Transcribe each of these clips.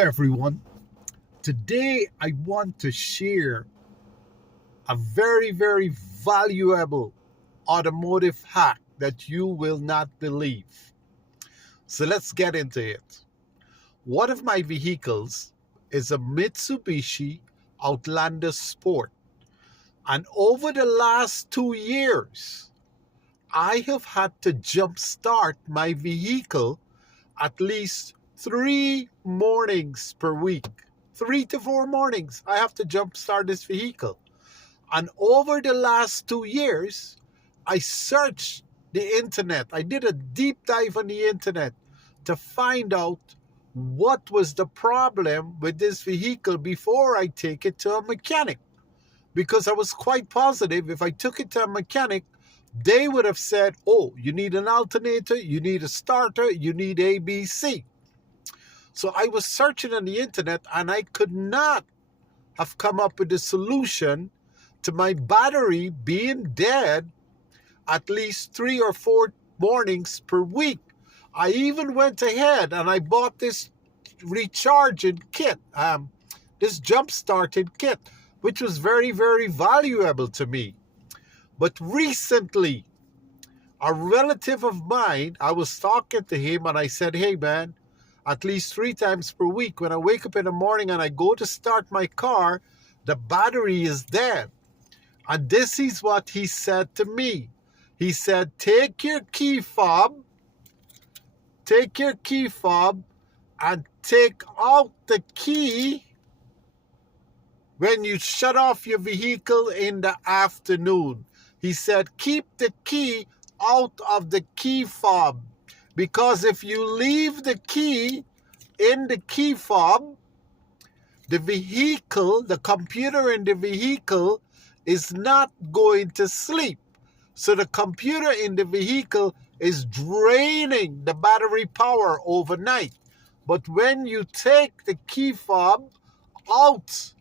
everyone. Today I want to share a very, very valuable automotive hack that you will not believe. So let's get into it. One of my vehicles is a Mitsubishi Outlander Sport. And over the last 2 years, I have had to jumpstart my vehicle at least 3 mornings per week. 3 to 4 mornings, I have to jumpstart this vehicle. And over the last 2 years, I searched the internet. I did a deep dive on the internet to find out what was the problem with this vehicle before I take it to a mechanic. Because I was quite positive if I took it to a mechanic, they would have said, oh, you need an alternator, you need a starter, you need ABC. So I was searching on the internet and I could not have come up with a solution to my battery being dead at least 3 or 4 mornings per week. I even went ahead and I bought this recharging kit, this jump starting kit, which was very, very valuable to me. But recently, a relative of mine, I was talking to him and I said, hey man, at least 3 times per week, when I wake up in the morning and I go to start my car, the battery is dead. And this is what he said to me. He said, take your key fob and take out the key when you shut off your vehicle in the afternoon. He said, keep the key out of the key fob, because if you leave the key in the key fob, the vehicle, the computer in the vehicle is not going to sleep. So the computer in the vehicle is draining the battery power overnight. But when you take the key fob out,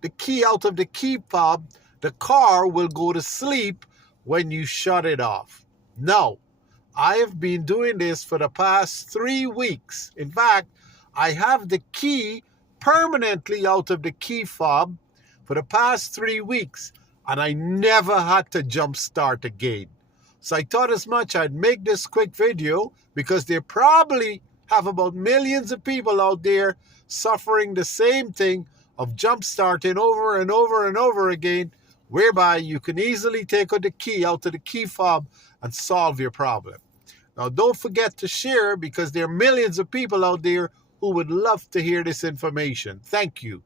the key out of the key fob, the car will go to sleep when you shut it off. Now, I have been doing this for the past 3 weeks. In fact, I have the key permanently out of the key fob for the past 3 weeks, and I never had to jump start again. So I thought as much I'd make this quick video because they probably have about millions of people out there suffering the same thing of jump starting over and over and over again, whereby you can easily take out the key out of the key fob and solve your problem. Now, don't forget to share because there are millions of people out there who would love to hear this information. Thank you.